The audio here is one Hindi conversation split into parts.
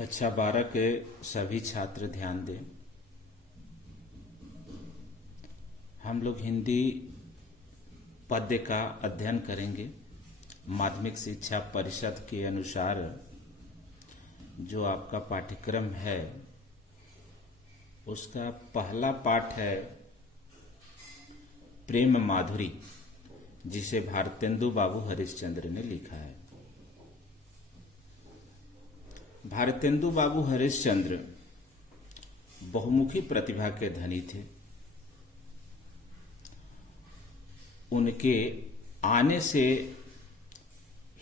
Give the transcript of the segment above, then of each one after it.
कक्षा 12 के सभी छात्र ध्यान दें। हम लोग हिंदी पद्य का अध्ययन करेंगे। माध्यमिक शिक्षा परिषद के अनुसार जो आपका पाठ्यक्रम है उसका पहला पाठ है प्रेम माधुरी, जिसे भारतेंदु बाबू हरिश्चंद्र ने लिखा है। भारतेंदु बाबू हरिश्चंद्र बहुमुखी प्रतिभा के धनी थे। उनके आने से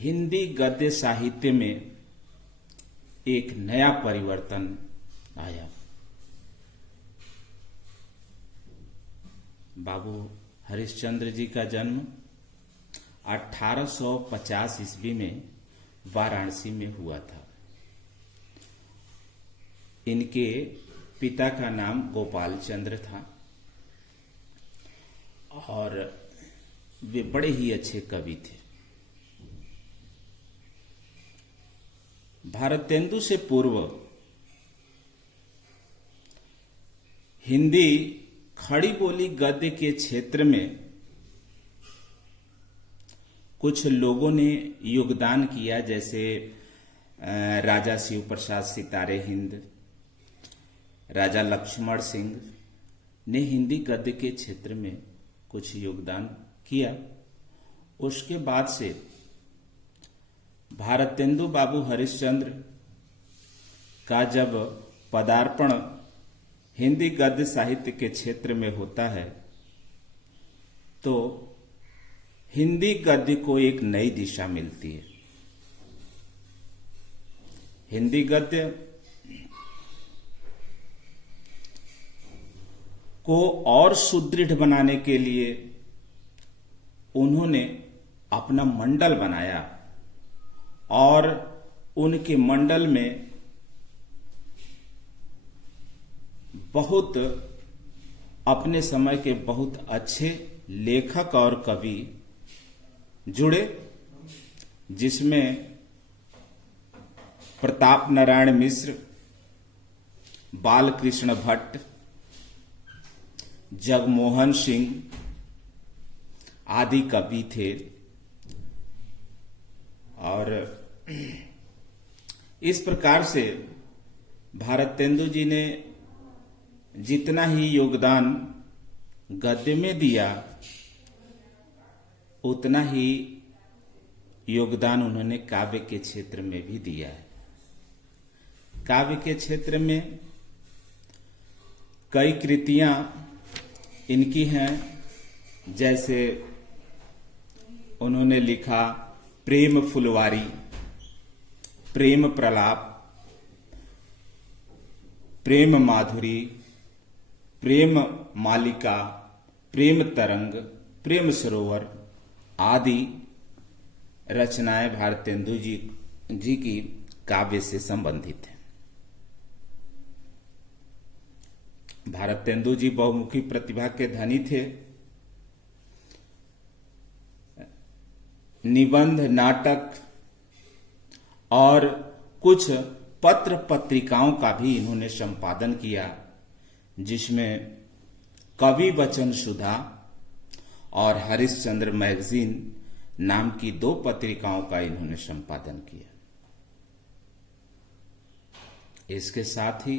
हिंदी गद्य साहित्य में एक नया परिवर्तन आया। बाबू हरिश्चंद्र जी का जन्म 1850 ईस्वी में वाराणसी में हुआ था। इनके पिता का नाम गोपाल चंद्र था और वे बड़े ही अच्छे कवि थे। भारतेंदु से पूर्व हिंदी खड़ी बोली गद्य के क्षेत्र में कुछ लोगों ने योगदान किया, जैसे राजा शिव प्रसाद सितारे हिंद, राजा लक्ष्मण सिंह ने हिंदी गद्य के क्षेत्र में कुछ योगदान किया। उसके बाद से भारतेंदु बाबू हरिश्चंद्र का जब पदार्पण हिंदी गद्य साहित्य के क्षेत्र में होता है तो हिंदी गद्य को एक नई दिशा मिलती है। हिंदी गद्य को और सुदृढ़ बनाने के लिए उन्होंने अपना मंडल बनाया और उनके मंडल में बहुत अपने समय के बहुत अच्छे लेखक और कवि जुड़े, जिसमें प्रताप नारायण मिश्र, बालकृष्ण भट्ट, जगमोहन सिंह आदि कवि थे। और इस प्रकार से भारतेंदु जी ने जितना ही योगदान गद्य में दिया उतना ही योगदान उन्होंने काव्य के क्षेत्र में भी दिया है। काव्य के क्षेत्र में कई कृतियां इनकी हैं, जैसे उन्होंने लिखा प्रेम फुलवारी, प्रेम प्रलाप, प्रेम माधुरी, प्रेम मालिका, प्रेम तरंग, प्रेम सरोवर आदि रचनाएं भारतेंदु जी की काव्य से संबंधित हैं। भारतेंदु जी बहुमुखी प्रतिभा के धनी थे। निबंध, नाटक और कुछ पत्र पत्रिकाओं का भी इन्होंने संपादन किया, जिसमें कवि वचन सुधा और हरिश्चंद्र मैगजीन नाम की 2 पत्रिकाओं का इन्होंने संपादन किया। इसके साथ ही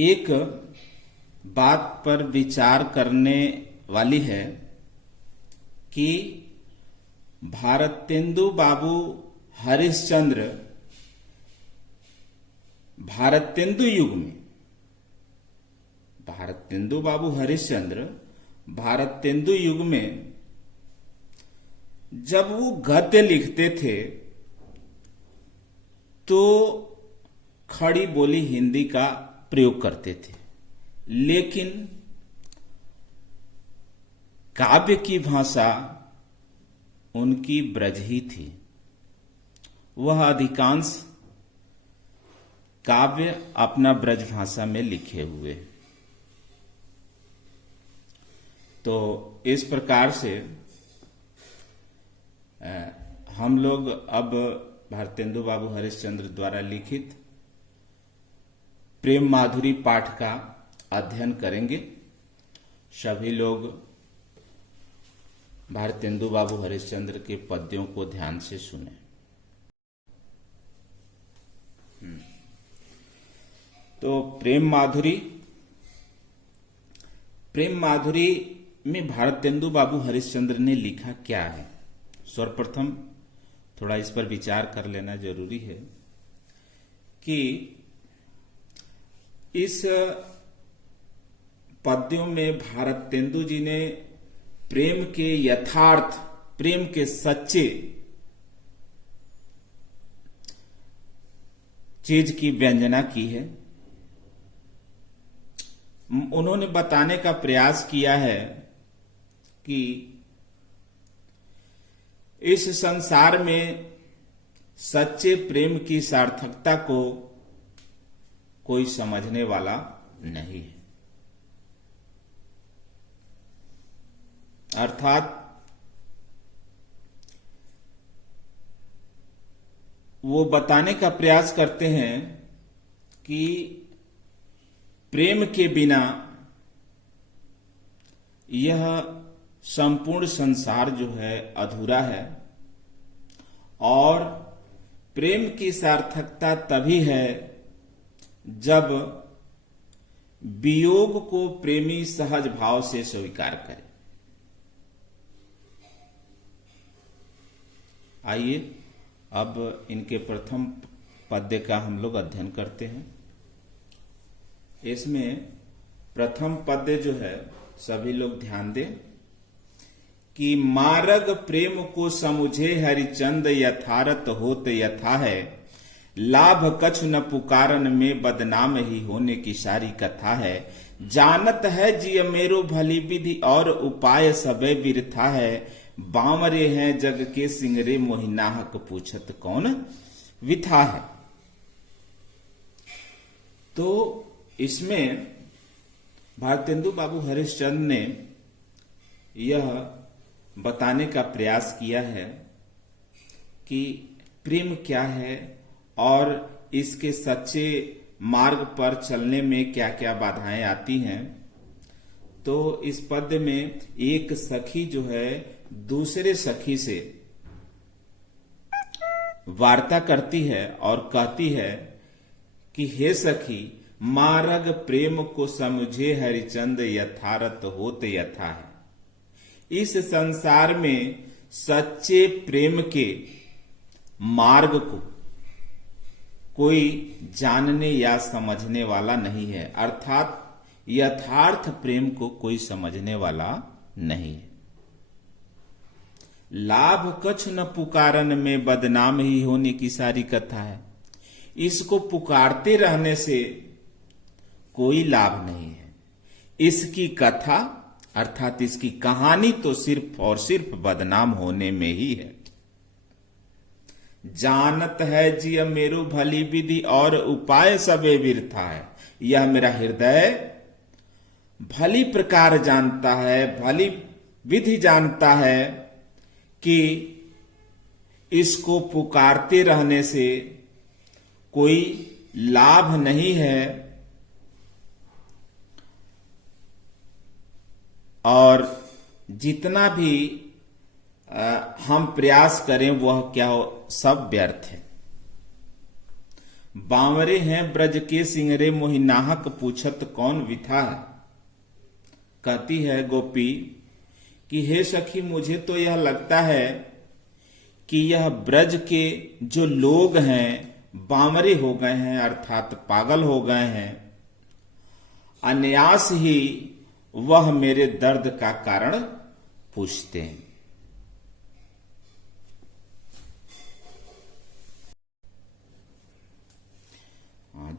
एक बात पर विचार करने वाली है कि भारतेंदु बाबू हरिश्चंद्र भारतेंदु युग में, भारतेंदु बाबू हरिश्चंद्र भारतेंदु युग में जब वो गद्य लिखते थे तो खड़ी बोली हिंदी का प्रयोग करते थे, लेकिन काव्य की भाषा उनकी ब्रज ही थी। वह अधिकांश काव्य अपना ब्रज भाषा में लिखे हुए। तो इस प्रकार से हम लोग अब भारतेंदु बाबू हरिश्चंद्र द्वारा लिखित प्रेम माधुरी पाठ का अध्ययन करेंगे। सभी लोग भारतेंदु बाबू हरिश्चंद्र के पद्यों को ध्यान से सुने। तो प्रेम माधुरी में भारतेंदु बाबू हरिश्चंद्र ने लिखा क्या है, सर्वप्रथम थोड़ा इस पर विचार कर लेना जरूरी है कि इस पद्यों में भारतेंदु जी ने प्रेम के यथार्थ, प्रेम के सच्चे चीज की व्यंजना की है। उन्होंने बताने का प्रयास किया है कि इस संसार में सच्चे प्रेम की सार्थकता को कोई समझने वाला नहीं है। अर्थात वो बताने का प्रयास करते हैं कि प्रेम के बिना यह संपूर्ण संसार जो है अधूरा है और प्रेम की सार्थकता तभी है जब वियोग को प्रेमी सहज भाव से स्वीकार करे। आइए अब इनके प्रथम पद्य का हम लोग अध्ययन करते हैं। इसमें प्रथम पद्य जो है सभी लोग ध्यान दें कि मारग प्रेम को समुझे हरिचंद यथारत होत यथा है, लाभ कछु न पुकारन में बदनाम ही होने की सारी कथा है। जानत है जिय मेरो भली विधि और उपाय सबे बिरथा है, बावरे हैं जग के सिंगरे मोहिनाहक पूछत कौन विथा है। तो इसमें भारतेंदु बाबू हरिश्चंद्र ने यह बताने का प्रयास किया है कि प्रेम क्या है और इसके सच्चे मार्ग पर चलने में क्या क्या बाधाएं आती हैं। तो इस पद्य में एक सखी जो है दूसरे सखी से वार्ता करती है और कहती है कि हे सखी, मारग प्रेम को समझे हरिचंद यथारत होत यथा है। इस संसार में सच्चे प्रेम के मार्ग को कोई जानने या समझने वाला नहीं है, अर्थात यथार्थ प्रेम को कोई समझने वाला नहीं है। लाभ कछु न पुकारन में बदनाम ही होने की सारी कथा है। इसको पुकारते रहने से कोई लाभ नहीं है। इसकी कथा अर्थात इसकी कहानी तो सिर्फ और सिर्फ बदनाम होने में ही है। जानत है जिय मेरो भली विधि और उपाय सबे बिरथा है। यह मेरा हृदय भली प्रकार जानता है, भली विधि जानता है कि इसको पुकारते रहने से कोई लाभ नहीं है और जितना भी हम प्रयास करें वह क्या हो, सब व्यर्थ है। बावरे हैं ब्रज के सिंगरे मोहिनाहक पूछत कौन विथा है। कहती है गोपी कि हे सखी, मुझे तो यह लगता है कि यह ब्रज के जो लोग हैं बावरे हो गए हैं, अर्थात पागल हो गए हैं। अनायास ही वह मेरे दर्द का कारण पूछते हैं।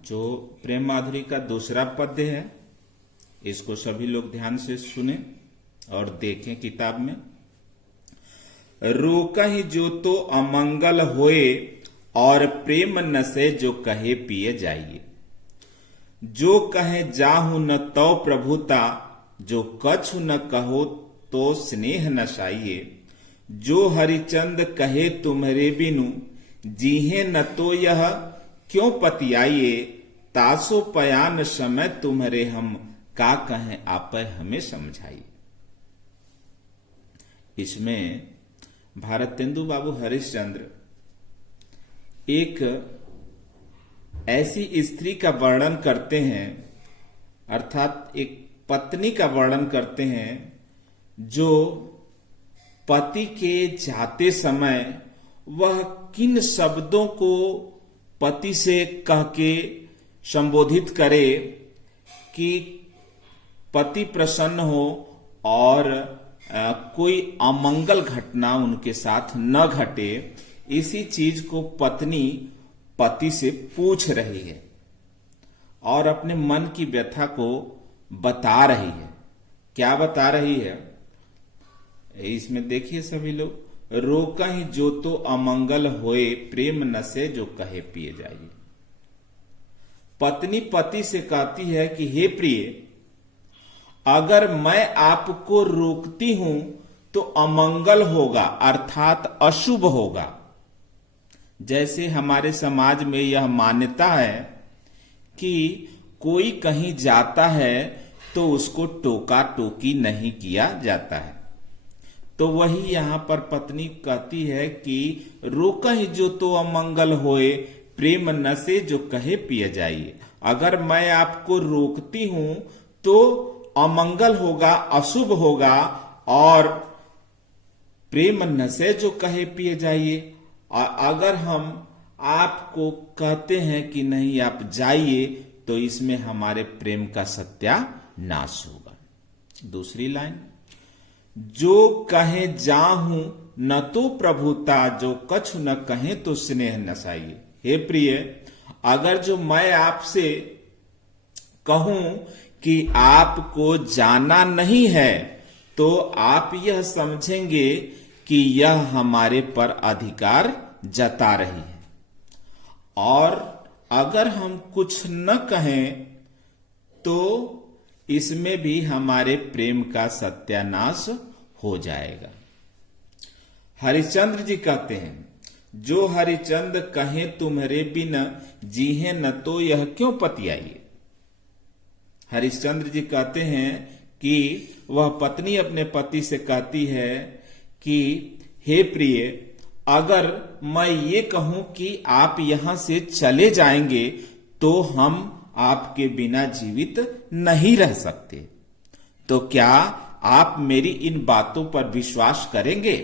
जो प्रेम माधुरी का दूसरा पद्य है इसको सभी लोग ध्यान से सुने और देखें किताब में। रोकहि जो तो अमंगल होए और प्रेम नशे जो कहे पिए जाइए। जो कहे जाहु न तो प्रभुता, जो कछु न कहो तो स्नेह नशाइए। जो हरिचंद कहे तुम्हारे बिनु, जीहे न तो यह क्यों पतियाइए, तासो पयान समय तुम्हारे हम, का कहें आप हमें समझाइए। इसमें भारतेंदु बाबू हरिश्चंद्र एक ऐसी स्त्री का वर्णन करते हैं, अर्थात एक पत्नी का वर्णन करते हैं जो पति के जाते समय वह किन शब्दों को पति से कह के संबोधित करे कि पति प्रसन्न हो और कोई अमंगल घटना उनके साथ न घटे। इसी चीज को पत्नी पति से पूछ रही है और अपने मन की व्यथा को बता रही है। क्या बता रही है इसमें देखिए सभी लोग, रोका ही जो तो अमंगल होए, प्रेम नशे जो कहे पिए जाइए। पत्नी पति से कहती है कि हे प्रिय, अगर मैं आपको रोकती हूं तो अमंगल होगा, अर्थात अशुभ होगा। जैसे हमारे समाज में यह मान्यता है कि कोई कहीं जाता है तो उसको टोका टोकी नहीं किया जाता है, तो वही यहां पर पत्नी कहती है कि रोका ही जो तो अमंगल होए, प्रेम नशे जो कहे पिए जाइए। अगर मैं आपको रोकती हूं तो अमंगल होगा, अशुभ होगा, और प्रेम नशे जो कहे पिए जाइए। अगर हम आपको कहते हैं कि नहीं आप जाइए तो इसमें हमारे प्रेम का सत्यानाश होगा। दूसरी लाइन, जो कहे जाहूं न तो प्रभुता, जो कछु न कहे तो स्नेह नसाइए। हे प्रिय, अगर जो मैं आपसे कहूं कि आपको जाना नहीं है तो आप यह समझेंगे कि यह हमारे पर अधिकार जता रही है, और अगर हम कुछ न कहें तो इसमें भी हमारे प्रेम का सत्यानाश हो जाएगा। हरिश्चंद्र जी कहते हैं, जो हरिचंद कहे तुम्हारे बिन जीहे न तो यह क्यों पतियाइए। हरिश्चंद्र जी कहते हैं कि वह पत्नी अपने पति से कहती है कि हे प्रिय, अगर मैं ये कहूं कि आप यहां से चले जाएंगे तो हम आपके बिना जीवित नहीं रह सकते, तो क्या आप मेरी इन बातों पर विश्वास करेंगे।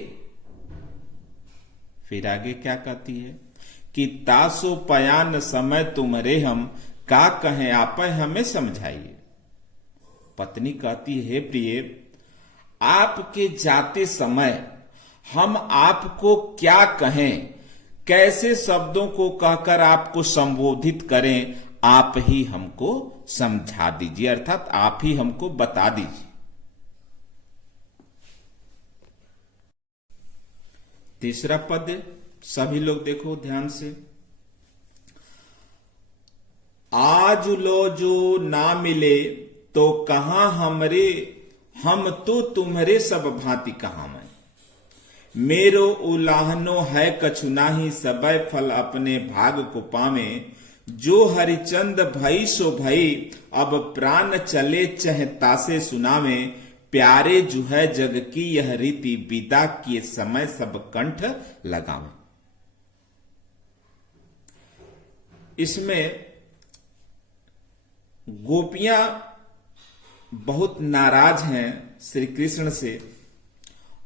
फिर आगे क्या कहती है कि तासो पयान समय तुम्हारे हम, का कहें आप हमें समझाइए। पत्नी कहती है, हे प्रिय, आपके जाते समय हम आपको क्या कहें, कैसे शब्दों को कहकर आपको संबोधित करें, आप ही हमको समझा दीजिए, अर्थात आप ही हमको बता दीजिए। तीसरा पद सभी लोग देखो ध्यान से, आज लो जो ना मिले तो कहां हमरे, हम तो तुम्हारे सब भांति कहां मैं। मेरो उलाहनो है कछु नाही, सबय फल अपने भाग को पावे। जो हरिचंद भई सो भई, अब प्राण चले चहता से सुनावे। प्यारे जो है जग की यह रीति, विदा किए समय सब कंठ लगावे। इसमें गोपियां बहुत नाराज हैं श्री कृष्ण से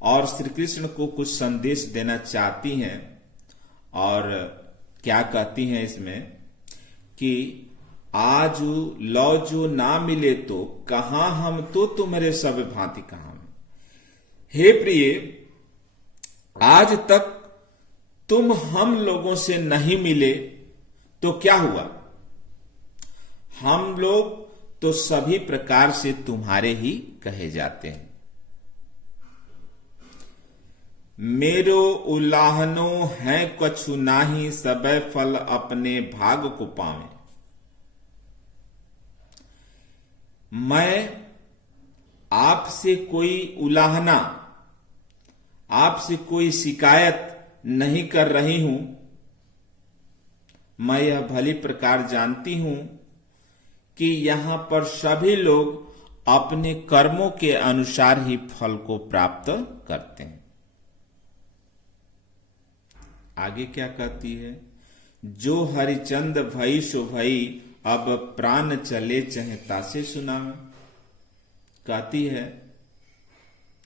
और श्री कृष्ण को कुछ संदेश देना चाहती हैं, और क्या कहती हैं इसमें कि आज लो जो ना मिले तो कहां हम तो तुम्हारे सब भांति कहां। हे प्रिय, आज तक तुम हम लोगों से नहीं मिले तो क्या हुआ, हम लोग तो सभी प्रकार से तुम्हारे ही कहे जाते हैं। मेरो उलाहनो है कछु नाही, सबय फल अपने भाग को पावे। मैं आपसे कोई उलाहना, आपसे कोई शिकायत नहीं कर रही हूं, मैं यह भली प्रकार जानती हूं कि यहां पर सभी लोग अपने कर्मों के अनुसार ही फल को प्राप्त करते हैं। आगे क्या कहती है? जो हरिचंद भई सो भई, अब प्राण चले चहता से सुना। कहती है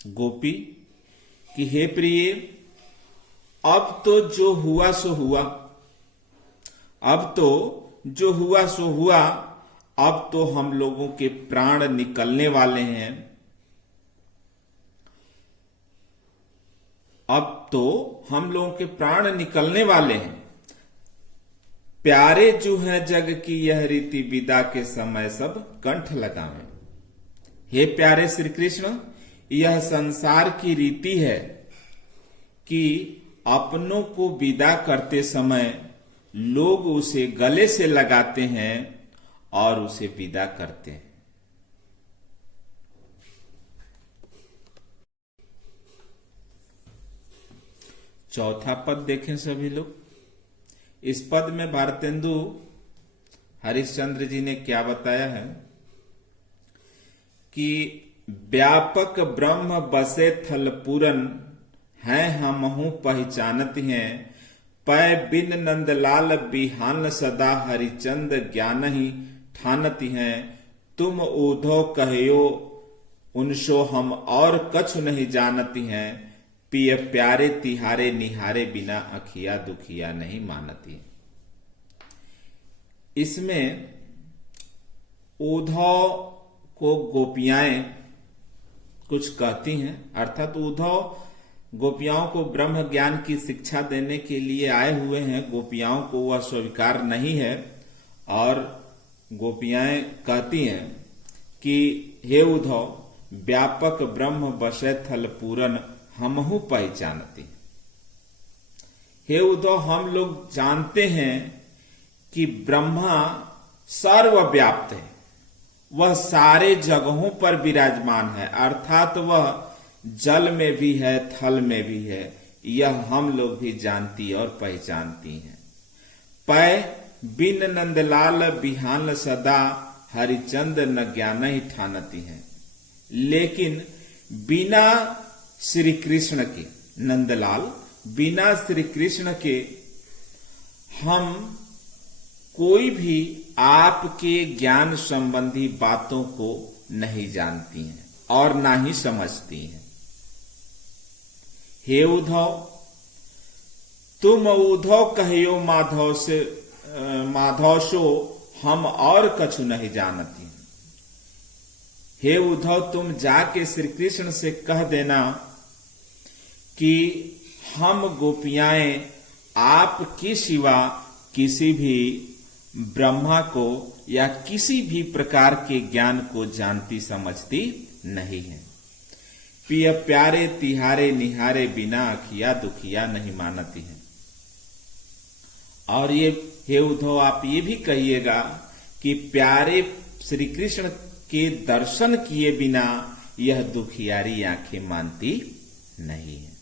गोपी कि हे प्रिय, अब तो जो हुआ सो हुआ, अब तो जो हुआ सो हुआ, अब तो हम लोगों के प्राण निकलने वाले हैं। अब तो हम लोगों के प्राण निकलने वाले हैं। प्यारे जो है जग की यह रीति, विदा के समय सब कंठ लगावें। हे प्यारे श्री कृष्ण, यह संसार की रीति है कि अपनों को विदा करते समय लोग उसे गले से लगाते हैं और उसे विदा करते हैं। चौथा पद देखें सभी लोग। इस पद में भारतेंदु हरिश्चंद्र जी ने क्या बताया है कि व्यापक ब्रह्म बसे थल पूरन, हैं हमहु पहचानत हैं। पै बिन नंदलाल बिहान सदा, हरिचंद ज्ञान ही ठानत हैं। तुम ऊधो कहो उनसो, हम और कछु नहीं जानती हैं। पिय प्यारे तिहारे, निहारे बिना अखिया दुखिया नहीं मानती। इसमें उद्धव को गोपियाएं कुछ कहती हैं, अर्थात उद्धव गोपियाओं को ब्रह्म ज्ञान की शिक्षा देने के लिए आए हुए हैं। गोपियाओं को वह स्वीकार नहीं है और गोपियाएं कहती हैं कि हे उद्धव, व्यापक ब्रह्म बसे थल पूरन, हमहु पहचानती। हे उद्धव, हम लोग जानते हैं कि ब्रह्मा सर्वव्याप्त है, वह सारे जगहों पर विराजमान है, अर्थात वह जल में भी है, थल में भी है। यह हम लोग भी जानती और पहचानती हैं। पै बिन नंदलाल बिहान सदा, हरिचंद न ज्ञान ही ठानती हैं। लेकिन बिना श्री कृष्ण के, नंदलाल, बिना श्री कृष्ण के हम कोई भी आपके ज्ञान संबंधी बातों को नहीं जानती हैं और ना ही समझती हैं। हे उद्धव, तुम उद्धव कहियो माधव से, माधव सो हम और कछु नहीं जानती। हे उद्धव, तुम जाके श्री कृष्ण से कह देना कि हम गोपियाएं आपके सिवा किसी भी ब्रह्मा को या किसी भी प्रकार के ज्ञान को जानती समझती नहीं है। पिय प्यारे तिहारे, निहारे बिना अखिया दुखिया नहीं मानती है। और ये हे उद्धव, आप ये भी कहिएगा कि प्यारे श्री कृष्ण के दर्शन किए बिना यह दुखियारी आंखें मानती नहीं है।